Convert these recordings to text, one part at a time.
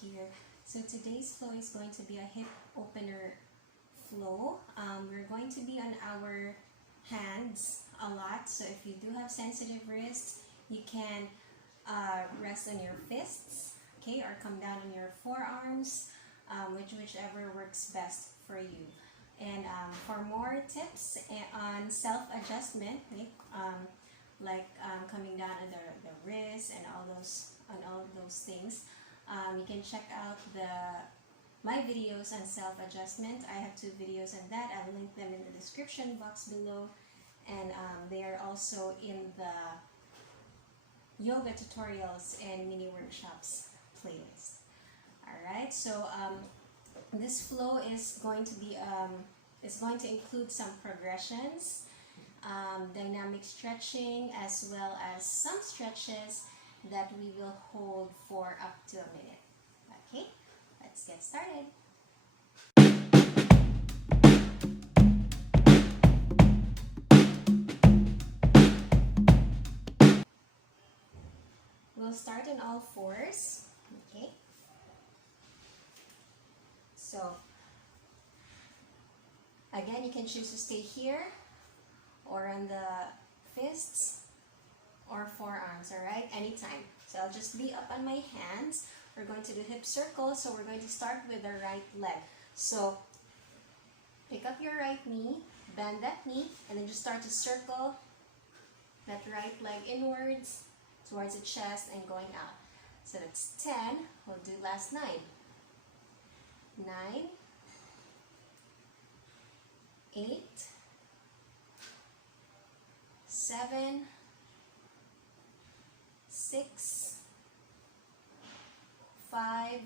here. So today's flow is going to be a hip opener flow. We're going to be on our hands a lot. So if you do have sensitive wrists, you can rest on your fists, okay, or come down on your forearms, whichever works best for you. And for more tips on self-adjustment, coming down on the wrist and all those things, you can check out my videos on self-adjustment. I have 2 videos on that. I'll link them in the description box below, and they are also in the yoga tutorials and mini workshops playlist. Alright, so this flow is going to include some progressions, dynamic stretching, as well as some stretches that we will hold for up to a minute. Okay, let's get started. We'll start on all fours. Okay, so again, you can choose to stay here or on the fists or forearms, alright, anytime. So I'll just be up on my hands. We're going to do hip circles, so we're going to start with the right leg. So pick up your right knee, bend that knee, and then just start to circle that right leg inwards towards the chest and going out. So that's 10. We'll do last 9. 9, 8, 7, 6, 5,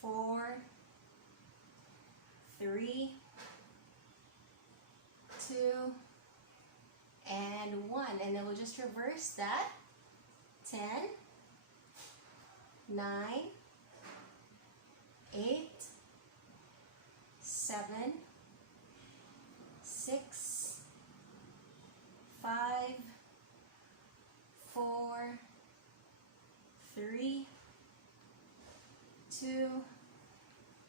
4, 3, 2, and 1. And then we'll just reverse that. 10, 9, 8, 7, 6, 5, 4, 3, 2,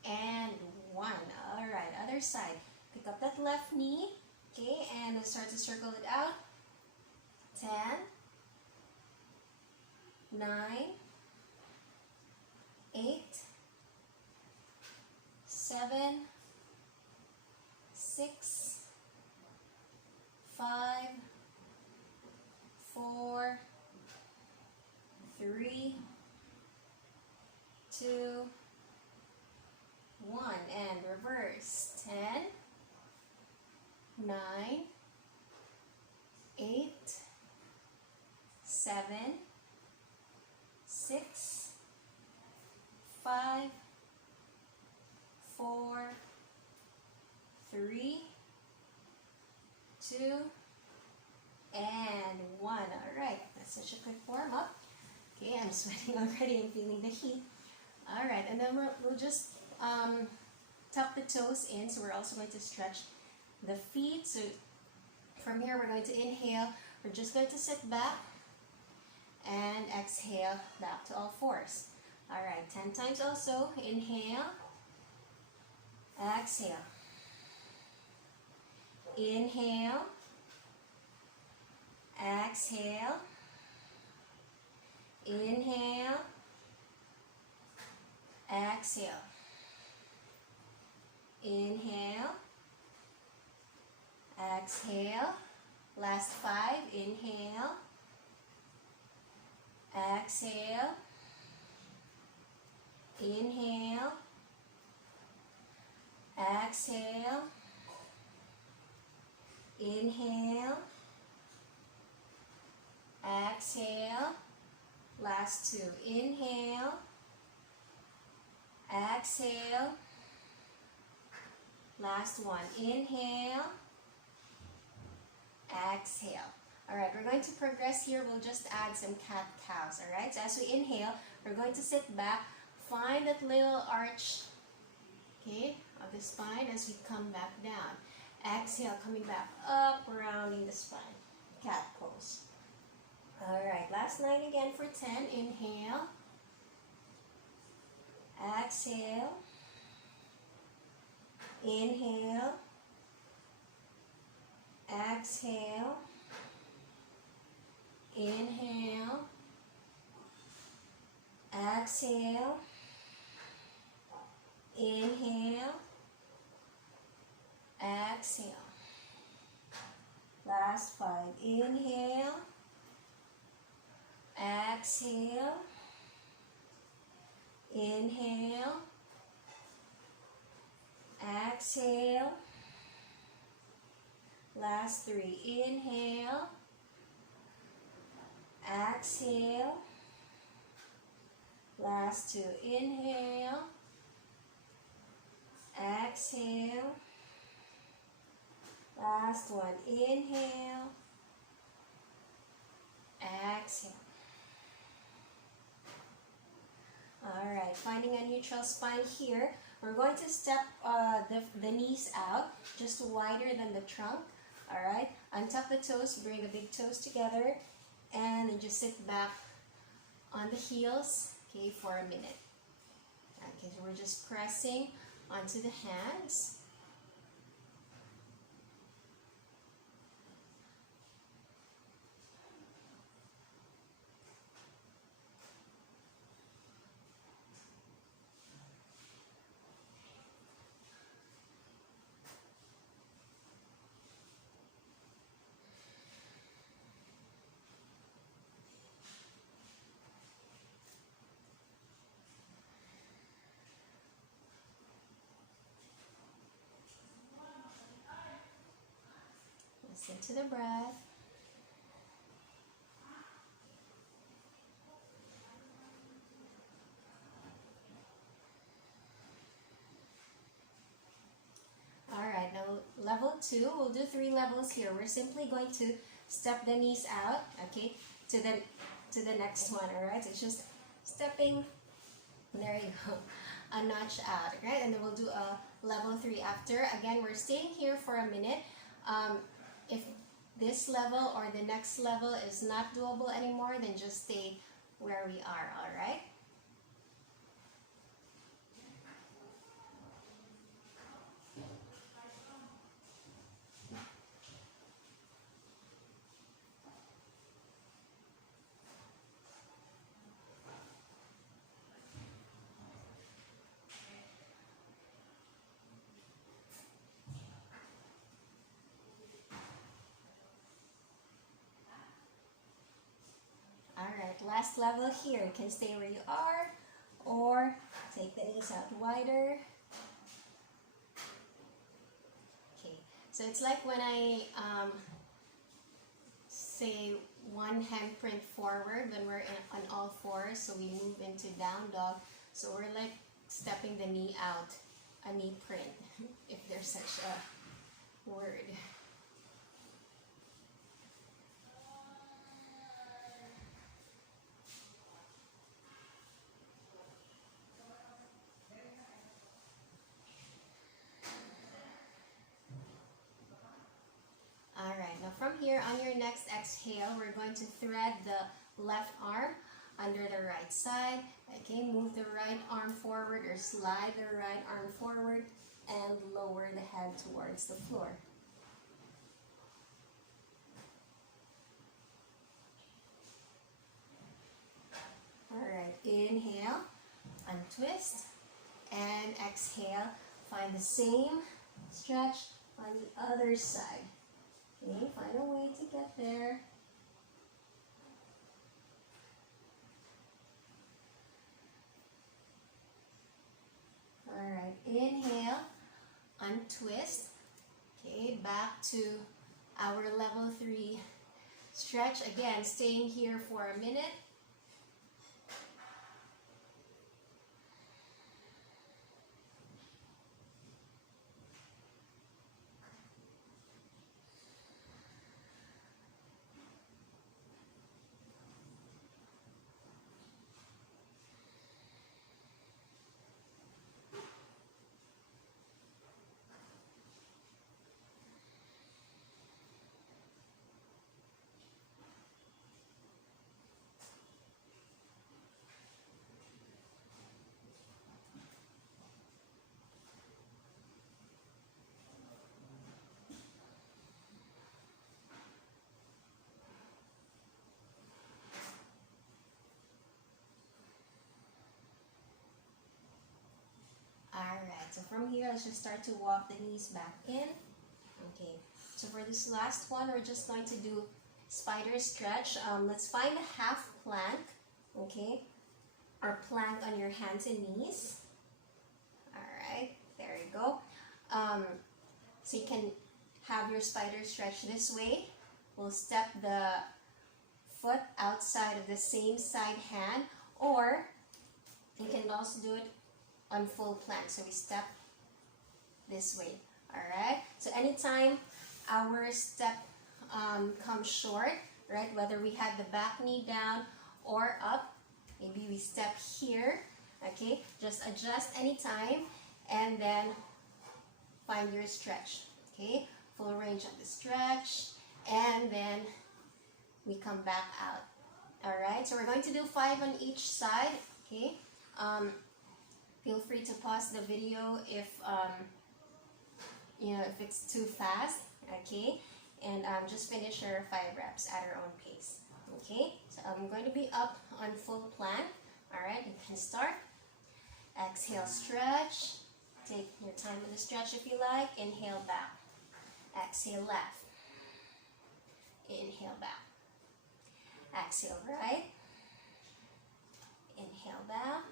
and 1. All right, other side. Pick up that left knee, okay, and we'll start to circle it out. 10, 9, 8, 7, 6, 5, 4, 3, 2, 1, and reverse. 10, 9, 8, 7, 6, 5, 4, 3, 2, and 1. Alright, that's such a quick warm up. Okay, I'm sweating already and feeling the heat. Alright, and then we'll just tuck the toes in. So we're also going to stretch the feet. So from here, we're going to inhale. We're just going to sit back and exhale back to all fours. Alright, 10 times also. Inhale. Exhale. Inhale. Exhale. Inhale. Exhale. Inhale. Exhale. Last 5. Inhale. Exhale. Inhale. Exhale. Inhale. Exhale. Last 2. Inhale. Exhale. Last 1. Inhale. Exhale. Alright, we're going to progress here. We'll just add some cat-cows. Alright, so as we inhale, we're going to sit back. Find that little arch, okay, of the spine as we come back down. Exhale, coming back up, rounding the spine. Cat pose. Alright, last 9 again for 10. Inhale. exhale, inhale, exhale, inhale, exhale, inhale, exhale. Last 5. Inhale, exhale, inhale, exhale. Last 3. Inhale, exhale. Last 2. Inhale, exhale. Last 1. Inhale, exhale. Alright, finding a neutral spine here. We're going to step the knees out, just wider than the trunk. Alright, untuck the toes, bring the big toes together, and then just sit back on the heels, okay, for a minute. Okay, so we're just pressing onto the hands. Listen to the breath. Alright, now level 2, we'll do 3 levels here. We're simply going to step the knees out, okay, to the next one, alright? So it's just stepping, there you go, a notch out, right? And then we'll do a level 3 after. Again, we're staying here for a minute. If this level or the next level is not doable anymore, then just stay where we are, alright? Alright, last level here. You can stay where you are or take the knees out wider. Okay, so it's like when I say one handprint forward when we're on all fours, so we move into down dog. So we're like stepping the knee out, a knee print, if there's such a word. Alright, now from here, on your next exhale, we're going to thread the left arm under the right side. Okay, move the right arm forward or slide the right arm forward and lower the head towards the floor. Alright, inhale, untwist, and exhale. Find the same stretch on the other side. Okay, find a way to get there. Alright, inhale, untwist. Okay, back to our level 3 stretch. Again, staying here for a minute. So from here, let's just start to walk the knees back in. Okay, so for this last one, we're just going to do spider stretch. Let's find a half plank, okay, or plank on your hands and knees. Alright, there you go. So you can have your spider stretch this way. We'll step the foot outside of the same side hand, or you can also do it on full plank. So we step this way. Alright, so anytime our step comes short, right, whether we had the back knee down or up, maybe we step here, okay, just adjust anytime and then find your stretch, okay, full range of the stretch, and then we come back out. Alright, so we're going to do 5 on each side, okay. Feel free to pause the video if if it's too fast, okay, and just finish your 5 reps at your own pace, okay. So I'm going to be up on full plank. Alright, you can start. Exhale, stretch. Take your time with the stretch if you like. Inhale, back. Exhale, left. Inhale, back. Exhale, right. Inhale, back.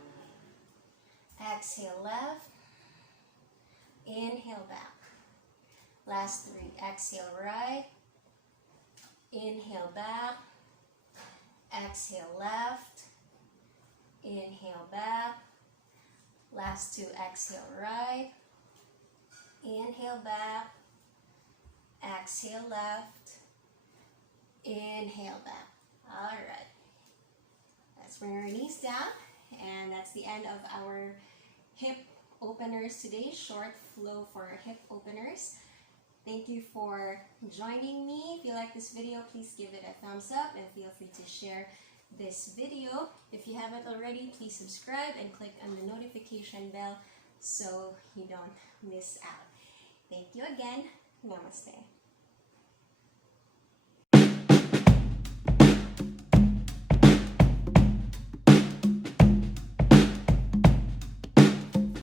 Exhale, left. Inhale, back. Last 3. Exhale, right. Inhale, back. Exhale, left. Inhale, back. Last 2. Exhale, right. Inhale, back. Exhale, left. Inhale, back. Alright. Let's bring our knees down. And that's the end of our hip openers today. Short flow for hip openers. Thank you for joining me. If you like this video, please give it a thumbs up and feel free to share this video. If you haven't already, please subscribe and click on the notification bell so you don't miss out. Thank you again. Namaste.